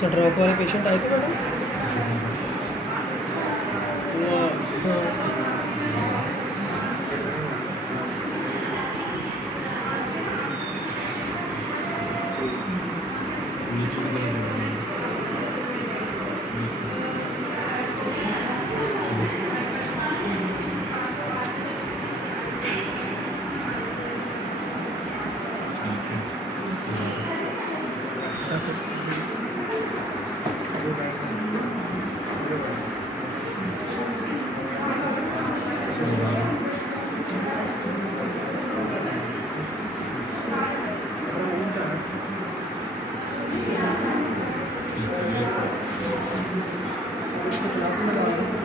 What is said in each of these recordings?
stroke वाले patient आए थे मैडम वो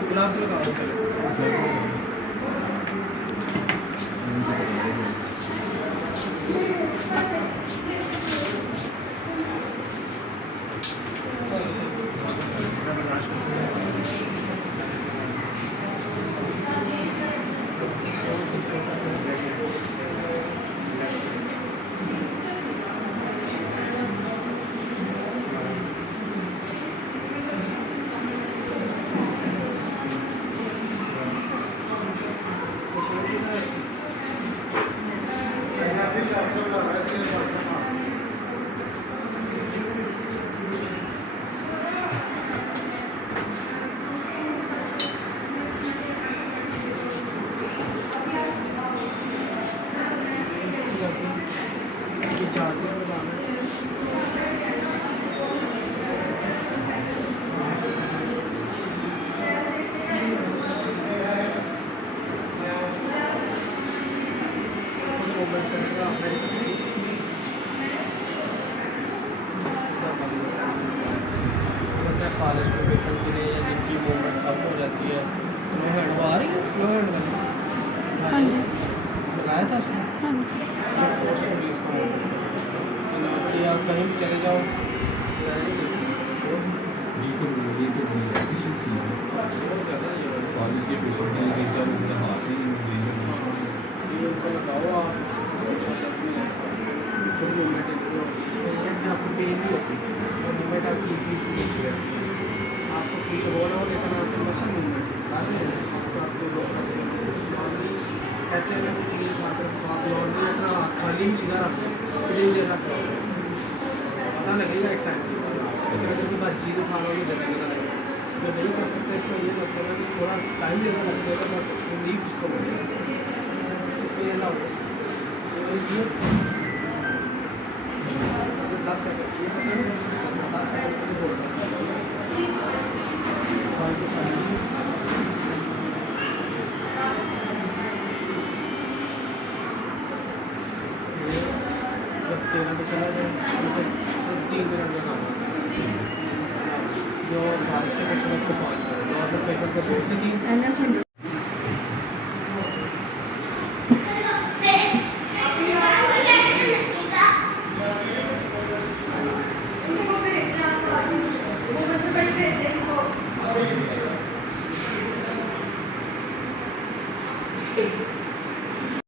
ग्लास लगाओ कॉलेज में पेपर के लिए या जिनकी मूवमेंट कम हो जाती है लो हैंड आ रही है लो हैंड हाँ जी लगाया था उसने हाँ जी फोर्स रिलीज का या कहीं भी चले जाओ कॉलेज के पेशेंट के लिए क्या उनके हाथ से ये उनको लगाओ आप फुल मूवमेंट आपको पेन भी होती है और मूवमेंट आपकी इसी है आपको फील हो रहा हो लेकिन आपको मसल मूवमेंट आपको कहते हैं कि आप लॉन्ड्री अपना खाली ही सीधा रखो क्लीन दे रखो पता लगेगा एक टाइम क्योंकि बात चीज़ उठा लो नहीं लगेगा जो नहीं कर सकते इसको ये मतलब है कि थोड़ा टाइम देना लगेगा बट रिलीफ इसको मिलेगा इसमें ये ना हो 10 सेकंड ये 10 सेकंड के लिए होगा जब 13 पे चला जाए तो 3 मिनट का काम जो बारिश के पेशेंट को 5 मिनट और पेशेंट को 2 से 3